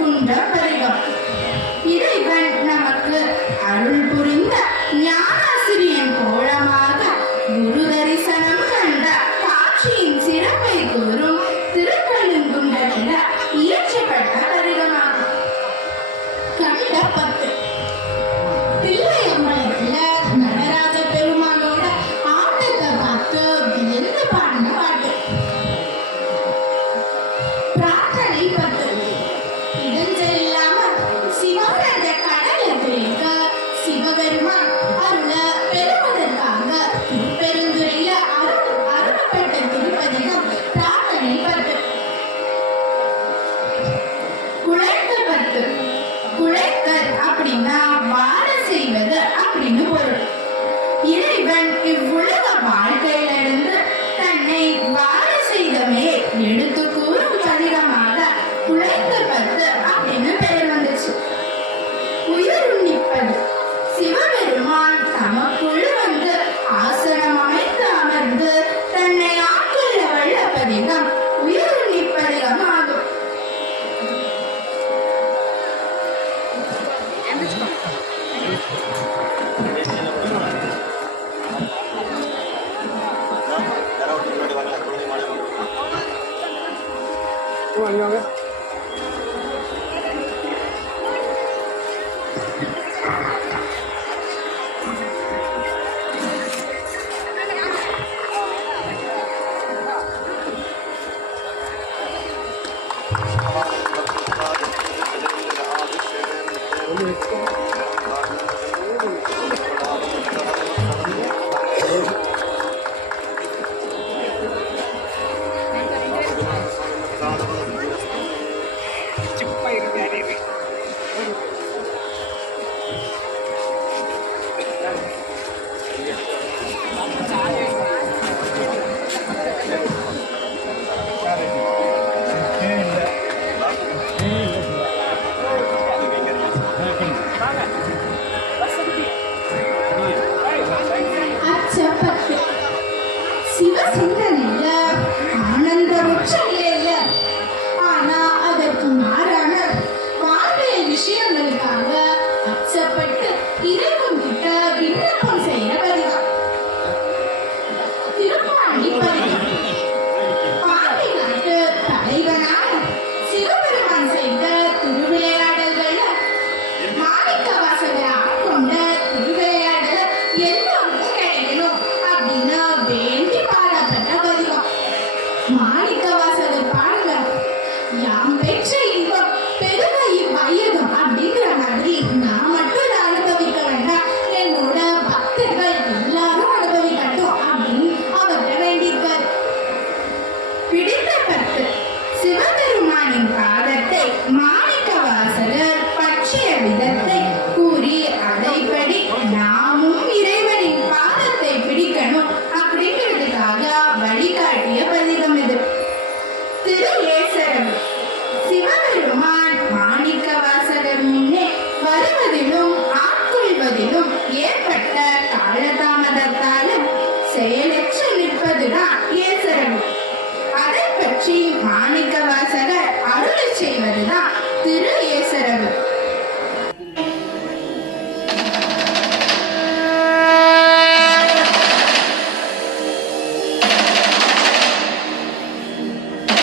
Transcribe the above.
உண்ட பெருகம் இறைவன் நமக்கு அருள் புரிந்த ஞானாசிரியன் கோலமாக குரு தரிசனம் கண்ட காட்சியின் சிறப்பை கூறும் திருக்கழுங்குன்ற இயற்றப்பட்ட அப்படின்னு பொருள் இறைவன் இவ்வுலக வாழ்க்கையிலிருந்து தன்னை Yes. செயலற்று நிற்பதுதான்.